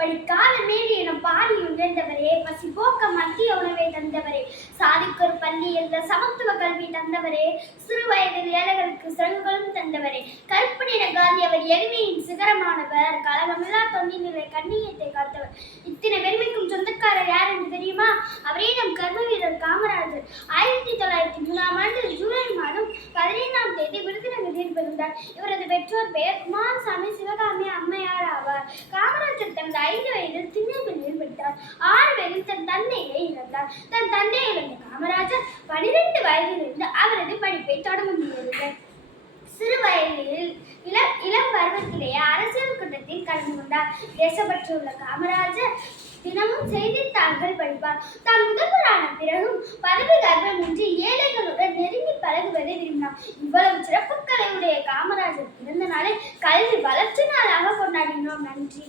படிக்காத மேலே என பாடி உயர்ந்தவரே, பசி போக்க மத்திய உணவை தந்தவரே, சாதிக்கு ஒரு பள்ளி என்ற சமத்துவ கல்வி தந்தவரே, சிறு வயதில் ஏழைகளுக்கு சிறகுகளும் தந்தவரே, கருப்பு நிற காந்தி அவர் எளிமையின் சிகரமானவர், கலகமில்லா தொண்டின் நிலை கண்ணியத்தை காத்தவர். இத்தனை பெருமைக்கும் சொந்தக்காரர் யார் என்று தெரியுமா? அவரே நம் கர்ம வீரர் காமராஜர். 1903 ஜூலை மாதம் 15ஆம் தேதி விருதுநகரில் பிறந்தார். இவரது பெற்றோர் பெயர் குமாரசாமி, சிவகாமி அம்மையார் ஆவார். காமராஜர் தனது 5 வயதில் திண்ணப்பள்ளியில் படித்தார். 6 வயதில் தன் தந்தையை இழந்தார். தன் தந்தையை இழந்த காமராஜர் 12 வயதிலிருந்து அவரது படிப்பை தொடங்க முடியவில்லை. சிறு வயதில் இளம் பருவத்திலேயே அரசியல் கூட்டத்தில் கலந்து கொண்டார். தேசப்பற்றுள்ள காமராஜர் தினமும் செய்தித்தாள்கள் படிப்பார். தான் முதல்வரான பிறகும் பதவி கர்வமின்றி ஏழைகளுடன் நெருங்கி பழகுவதை விரும்பினார். இவ்வளவு சிறப்புகளை உடைய காமராஜர் பிறந்த நாளை கல்வி வளர்ச்சி நாளாக கொண்டாடினோம். நன்றி.